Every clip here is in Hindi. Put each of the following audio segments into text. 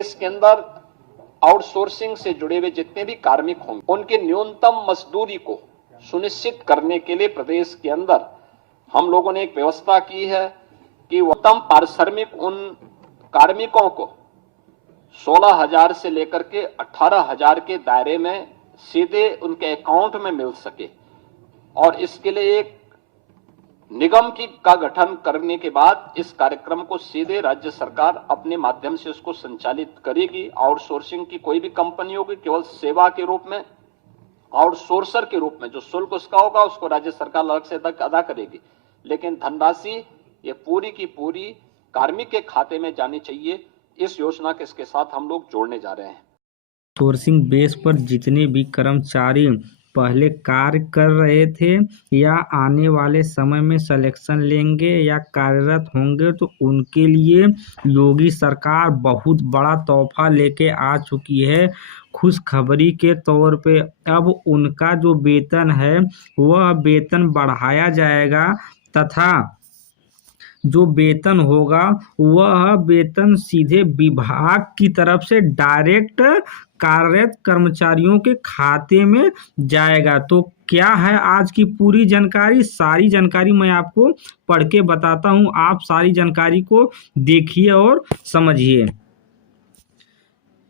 इसके अंदर आउटसोर्सिंग से जुड़े हुए जितने भी कार्मिक होंगे उनकी न्यूनतम मजदूरी को सुनिश्चित करने के लिए प्रदेश के अंदर हम लोगों ने एक व्यवस्था की है कि उत्तम पारिश्रमिक उन कार्मिकों को 16,000 से लेकर के 18,000 के दायरे में सीधे उनके अकाउंट में मिल सके। और इसके लिए एक निगम का गठन करने के बाद इस कार्यक्रम को सीधे राज्य सरकार अपने माध्यम से उसको संचालित करेगी। आउटसोर्सिंग की कोई भी कंपनी होगी केवल सेवा के रूप में, आउटसोर्सर के रूप में जो शुल्क उसका होगा उसको राज्य सरकार अलग से अदा करेगी, लेकिन धनराशि ये पूरी की पूरी कार्मिक के खाते में जानी चाहिए। इस योजना के इसके साथ हम लोग जोड़ने जा रहे हैं। आउटसोर्सिंग बेस पर जितने भी कर्मचारी पहले कार्य कर रहे थे या आने वाले समय में सिलेक्शन लेंगे या कार्यरत होंगे तो उनके लिए योगी सरकार बहुत बड़ा तोहफा लेके आ चुकी है। खुशखबरी के तौर पे अब उनका जो वेतन है वह वेतन बढ़ाया जाएगा तथा जो वेतन होगा वह वेतन सीधे विभाग की तरफ से डायरेक्ट कार्यरत कर्मचारियों के खाते में जाएगा। तो क्या है आज की पूरी जानकारी, सारी जानकारी मैं आपको पढ़ के बताता हूं, आप सारी जानकारी को देखिए और समझिए।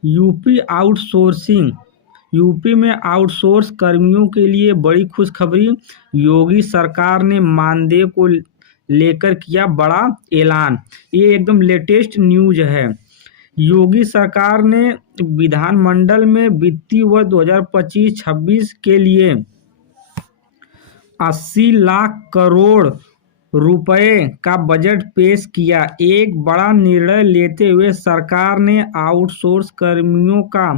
यूपी में आउटसोर्स कर्मियों के लिए बड़ी खुशखबरी। योगी सरकार ने मानदेय को लेकर किया बड़ा ऐलान। ये एकदम लेटेस्ट न्यूज है। योगी सरकार ने विधानमंडल में वित्तीय वर्ष 2025-26 के लिए 80 लाख करोड़ रुपए का बजट पेश किया। एक बड़ा निर्णय लेते हुए सरकार ने आउटसोर्स कर्मियों का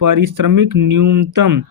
पारिश्रमिक न्यूनतम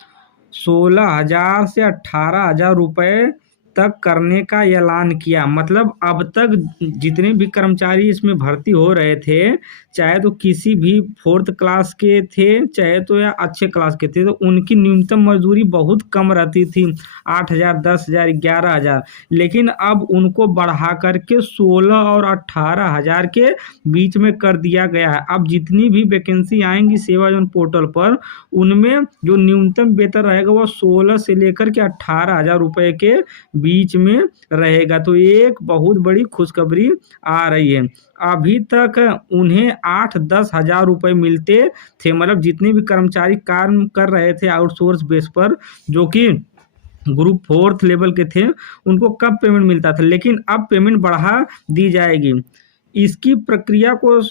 16,000 से 18,000 रुपए तक करने का ऐलान किया। मतलब अब तक जितने भी कर्मचारी इसमें भर्ती हो रहे थे, चाहे तो किसी भी 4th क्लास के थे चाहे तो या अच्छे क्लास के थे, तो उनकी न्यूनतम मजदूरी बहुत कम रहती थी, 8,000, 10,000, 11,000। लेकिन अब उनको बढ़ा करके 16 और 18,000 के बीच में कर दिया गया है। अब जितनी भी वैकेंसी आएंगी सेवायोजन पोर्टल पर उनमें जो न्यूनतम वेतन रहेगा वह 16 से लेकर के 18,000 रुपए के बीच में रहेगा। तो एक बहुत बड़ी खुशखबरी आ रही है। अभी तक उन्हें 8-10 हज़ार रुपये मिलते थे, मतलब जितने भी कर्मचारी काम कर रहे थे आउटसोर्स बेस पर जो कि ग्रुप 4th लेवल के थे उनको कब पेमेंट मिलता था, लेकिन अब पेमेंट बढ़ा दी जाएगी। इसकी प्रक्रिया को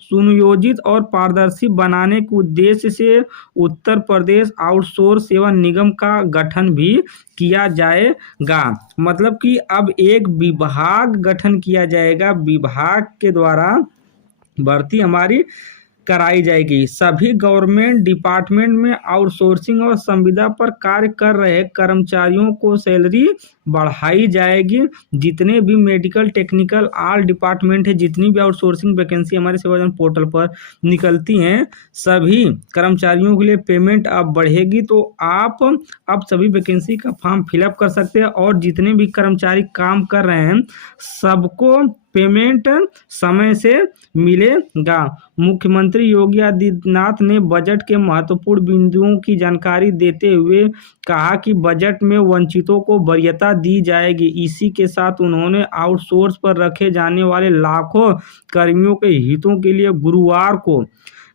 सुनियोजित और पारदर्शी बनाने के उद्देश्य से उत्तर प्रदेश आउटसोर्स सेवा निगम का गठन भी किया जाएगा। मतलब कि अब एक विभाग गठन किया जाएगा, विभाग के द्वारा भर्ती हमारी कराई जाएगी। सभी गवर्नमेंट डिपार्टमेंट में आउटसोर्सिंग और संविदा पर कार्य कर रहे कर्मचारियों को सैलरी बढ़ाई जाएगी। जितने भी मेडिकल, टेक्निकल, ऑल डिपार्टमेंट है, जितनी भी आउटसोर्सिंग वैकेंसी हमारे सेवायोजन पोर्टल पर निकलती हैं, सभी कर्मचारियों के लिए पेमेंट अब बढ़ेगी। तो आप अब सभी वैकेंसी का फॉर्म फिलअप कर सकते हैं और जितने भी कर्मचारी काम कर रहे हैं सबको पेमेंट समय से मिलेगा। मुख्यमंत्री योगी आदित्यनाथ ने बजट के महत्वपूर्ण बिंदुओं की जानकारी देते हुए कहा कि बजट में वंचितों को वरीयता दी जाएगी। इसी के साथ उन्होंने आउटसोर्स पर रखे जाने वाले लाखों कर्मियों के हितों के लिए गुरुवार को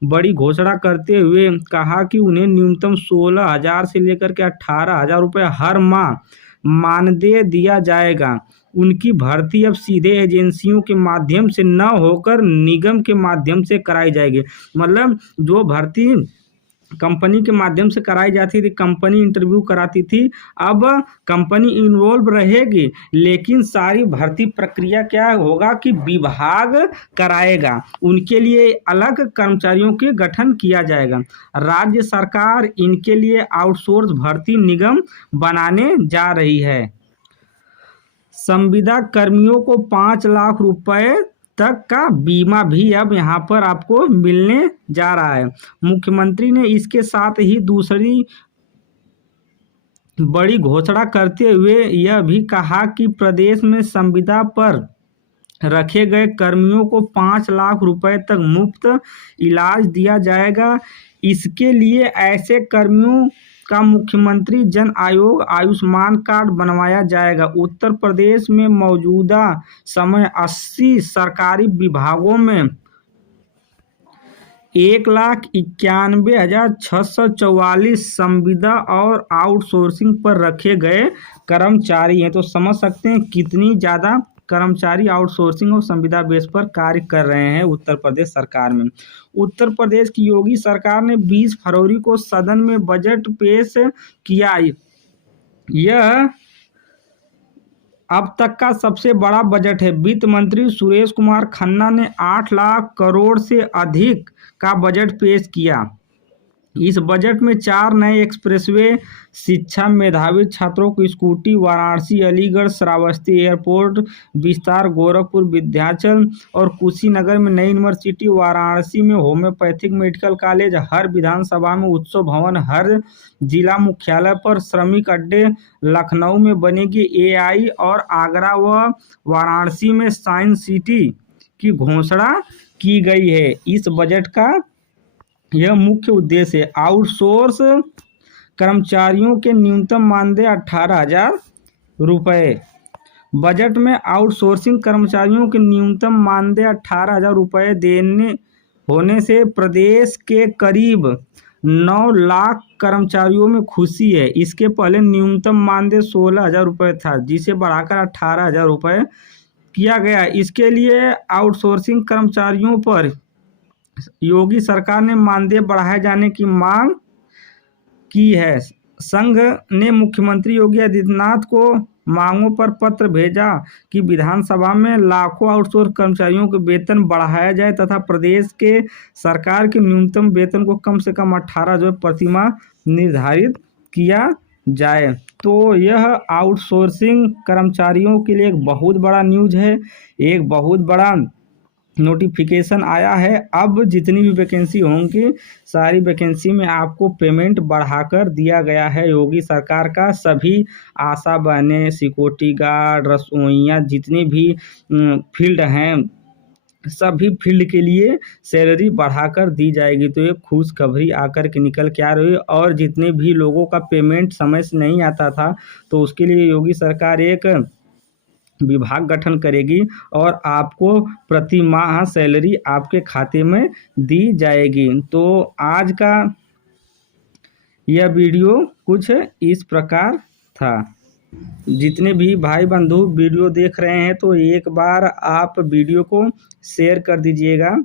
बड़ी घोषणा करते हुए कहा कि उन्हें न्यूनतम 16,000 से लेकर के 18,000 रुपये हर माह मानदेय दिया जाएगा। उनकी भर्ती अब सीधे एजेंसियों के माध्यम से न होकर निगम के माध्यम से कराई जाएगी। मतलब जो भर्ती कंपनी के माध्यम से कराई जाती थी, कंपनी इंटरव्यू कराती थी, अब कंपनी इन्वॉल्व रहेगी, लेकिन सारी भर्ती प्रक्रिया क्या होगा कि विभाग कराएगा। उनके लिए अलग कर्मचारियों के गठन किया जाएगा। राज्य सरकार इनके लिए आउटसोर्स भर्ती निगम बनाने जा रही है। संविदा कर्मियों को 5 लाख रुपए तक का बीमा भी अब यहाँ पर आपको मिलने जा रहा है। मुख्यमंत्री ने इसके साथ ही दूसरी बड़ी घोषणा करते हुए यह भी कहा कि प्रदेश में संविदा पर रखे गए कर्मियों को 5 लाख रुपए तक मुफ्त इलाज दिया जाएगा। इसके लिए ऐसे कर्मियों का मुख्यमंत्री जन आयुष्मान कार्ड बनवाया जाएगा। उत्तर प्रदेश में मौजूदा समय 80 सरकारी विभागों में 1,91,644 संविदा और आउटसोर्सिंग पर रखे गए कर्मचारी हैं। तो समझ सकते हैं कितनी ज़्यादा कर्मचारी आउटसोर्सिंग और संविदा बेस पर कार्य कर रहे हैं उत्तर प्रदेश सरकार में। उत्तर प्रदेश की योगी सरकार ने 20 फरवरी को सदन में बजट पेश किया। यह अब तक का सबसे बड़ा बजट है। वित्त मंत्री सुरेश कुमार खन्ना ने 8 लाख करोड़ से अधिक का बजट पेश किया। इस बजट में 4 नए एक्सप्रेसवे, शिक्षा, मेधावी छात्रों को स्कूटी, वाराणसी अलीगढ़ श्रावस्ती एयरपोर्ट विस्तार, गोरखपुर विंध्याचल और कुशीनगर में नई यूनिवर्सिटी, वाराणसी में होम्योपैथिक मेडिकल कॉलेज, हर विधानसभा में उत्सव भवन, हर जिला मुख्यालय पर श्रमिक अड्डे, लखनऊ में बनेगी AI और आगरा व वाराणसी में साइंस सिटी की घोषणा की गई है। इस बजट का यह मुख्य उद्देश्य है। आउटसोर्स कर्मचारियों के न्यूनतम मानदेय 18,000 रुपये। बजट में आउटसोर्सिंग कर्मचारियों के न्यूनतम मानदेय 18,000 रुपये देने होने से प्रदेश के करीब 9 लाख कर्मचारियों में खुशी है। इसके पहले न्यूनतम मानदेय 16,000 रुपये था, जिसे बढ़ाकर 18,000 रुपये किया गया। इसके लिए आउटसोर्सिंग कर्मचारियों पर योगी सरकार ने मानदेय बढ़ाए जाने की मांग की है। संघ ने मुख्यमंत्री योगी आदित्यनाथ को मांगों पर पत्र भेजा कि विधानसभा में लाखों आउटसोर्स कर्मचारियों के वेतन बढ़ाया जाए तथा प्रदेश के सरकार के न्यूनतम वेतन को कम से कम 18,000 प्रतिमाह निर्धारित किया जाए। तो यह आउटसोर्सिंग कर्मचारियों के लिए एक बहुत बड़ा न्यूज़ है, एक बहुत बड़ा नोटिफिकेशन आया है। अब जितनी भी वैकेंसी होंगी सारी वैकेंसी में आपको पेमेंट बढ़ाकर दिया गया है। योगी सरकार का सभी आशा बहनें, सिक्योरिटी गार्ड, रसोइयाँ, जितने भी फील्ड हैं सभी फील्ड के लिए सैलरी बढ़ाकर दी जाएगी। तो ये खुशखबरी आकर के निकल के आ रही है। और जितने भी लोगों का पेमेंट समय से नहीं आता था तो उसके लिए योगी सरकार एक विभाग गठन करेगी और आपको प्रति माह सैलरी आपके खाते में दी जाएगी। तो आज का यह वीडियो कुछ इस प्रकार था। जितने भी भाई बंधु वीडियो देख रहे हैं तो एक बार आप वीडियो को शेयर कर दीजिएगा,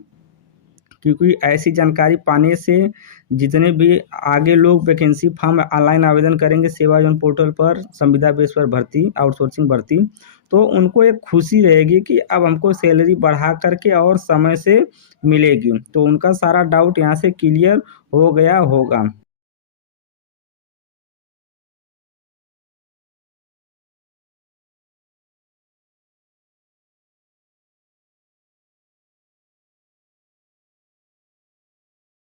क्योंकि ऐसी जानकारी पाने से जितने भी आगे लोग वैकेंसी फॉर्म ऑनलाइन आवेदन करेंगे सेवा योजना पोर्टल पर संविदा बेस पर भर्ती, आउटसोर्सिंग भर्ती, तो उनको एक खुशी रहेगी कि अब हमको सैलरी बढ़ा करके और समय से मिलेगी। तो उनका सारा डाउट यहाँ से क्लियर हो गया होगा।